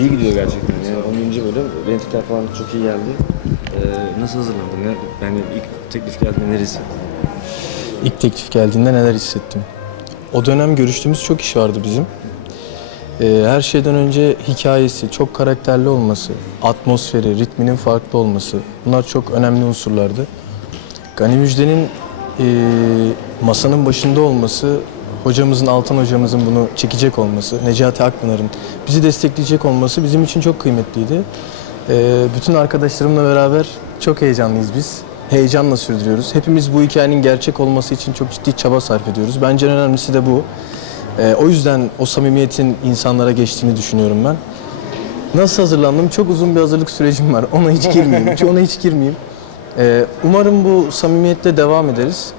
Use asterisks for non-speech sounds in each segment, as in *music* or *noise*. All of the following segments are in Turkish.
İyi gidiyor gerçekten. Yani 10. bölüm. Reytingler falan çok iyi geldi. Ee, nasıl hazırlandın? Ne, yani ilk teklif geldiğinde neresi? İlk teklif geldiğinde neler hissettim? O dönem görüştüğümüz çok iş vardı bizim. Ee, her şeyden önce hikayesi, çok karakterli olması, atmosferi, ritminin farklı olması bunlar çok önemli unsurlardı. Gani Müjde'nin e, masanın başında olması, hocamızın, Altan hocamızın bunu çekecek olması, Necati Akpınar'ın bizi destekleyecek olması bizim için çok kıymetliydi. Ee, bütün arkadaşlarımla beraber çok heyecanlıyız biz. Heyecanla sürdürüyoruz. Hepimiz bu hikayenin gerçek olması için çok ciddi çaba sarf ediyoruz. Bence en önemlisi de bu. Ee, o yüzden o samimiyetin insanlara geçtiğini düşünüyorum ben. Nasıl hazırlandım? Çok uzun bir hazırlık sürecim var. Ona hiç girmeyeyim. *laughs* Ona hiç girmeyeyim. Ee, umarım bu samimiyetle devam ederiz.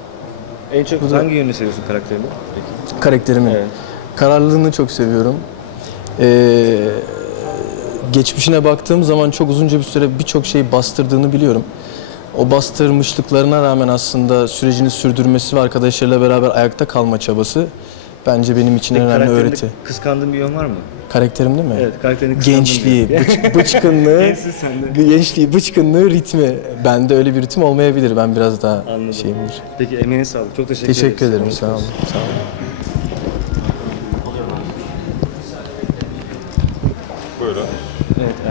En çok da- hangi yönünü seviyorsun karakterini? Peki. Karakterimin. Evet. Kararlılığını çok seviyorum. Ee, geçmişine baktığım zaman çok uzunca bir süre birçok şeyi bastırdığını biliyorum. O bastırmışlıklarına rağmen aslında sürecini sürdürmesi ve arkadaşlarıyla beraber ayakta kalma çabası bence benim için en Peki önemli karakterinde öğreti. kıskandığın bir yön var mı? Karakterim değil mi? Evet, karakterini kıskandığın Gençliği, bir yön. bıç- *laughs* bıçkınlığı, Gençsin sen de. gençliği, bıçkınlığı, ritmi. Bende öyle bir ritim olmayabilir. Ben biraz daha Anladım. şeyimdir. Peki emeğine sağlık. Çok teşekkür, Teşekkür ederiz. ederim. Sağ olun. Sağ olun. Buyurun. Evet. E,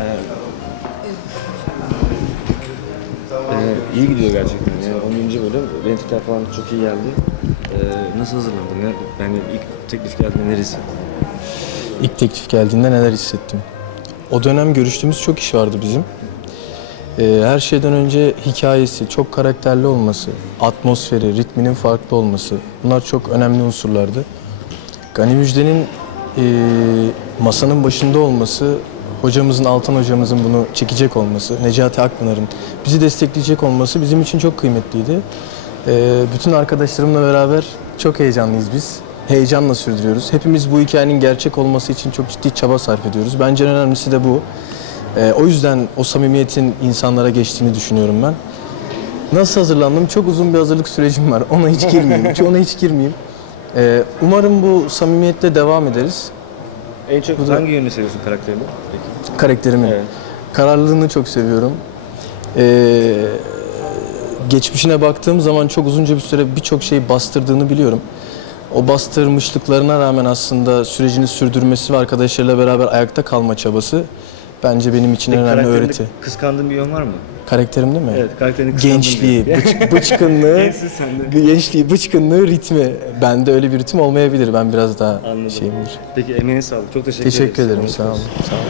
e, iyi gidiyor gerçekten. Yani 10. bölüm. Reytingler falan çok iyi geldi. Ee, nasıl hazırlandın? Ne, yani ilk teklif geldiğinde neresi? İlk teklif geldiğinde neler hissettim? O dönem görüştüğümüz çok iş vardı bizim. Ee, her şeyden önce hikayesi, çok karakterli olması, atmosferi, ritminin farklı olması bunlar çok önemli unsurlardı. Gani Müjde'nin e, masanın başında olması, hocamızın, Altan hocamızın bunu çekecek olması, Necati Akpınar'ın bizi destekleyecek olması bizim için çok kıymetliydi. Ee, bütün arkadaşlarımla beraber çok heyecanlıyız biz. Heyecanla sürdürüyoruz. Hepimiz bu hikayenin gerçek olması için çok ciddi çaba sarf ediyoruz. Bence en önemlisi de bu. Ee, o yüzden o samimiyetin insanlara geçtiğini düşünüyorum ben. Nasıl hazırlandım? Çok uzun bir hazırlık sürecim var. Ona hiç girmeyeyim. Ona hiç girmeyeyim. Ee, umarım bu samimiyetle devam ederiz. En çok Bu da- hangi yönünü seviyorsun karakterini? Peki. Karakterimin. Evet. Kararlılığını çok seviyorum. Ee, geçmişine baktığım zaman çok uzunca bir süre birçok şeyi bastırdığını biliyorum. O bastırmışlıklarına rağmen aslında sürecini sürdürmesi ve arkadaşlarıyla beraber ayakta kalma çabası bence benim için Peki önemli karakterinde öğreti. kıskandığın bir yön var mı? Karakterim değil mi? Evet, karakterini kıskandığın Gençliği, bir yön. bıç- *laughs* bıçkınlığı, Gençsin sen de. gençliği, bıçkınlığı, ritmi. Bende öyle bir ritim olmayabilir. Ben biraz daha Anladım. şeyimdir. Peki emeğine sağlık. Çok teşekkür, Teşekkür ederiz. ederim. Sağ olun. Sağ olun.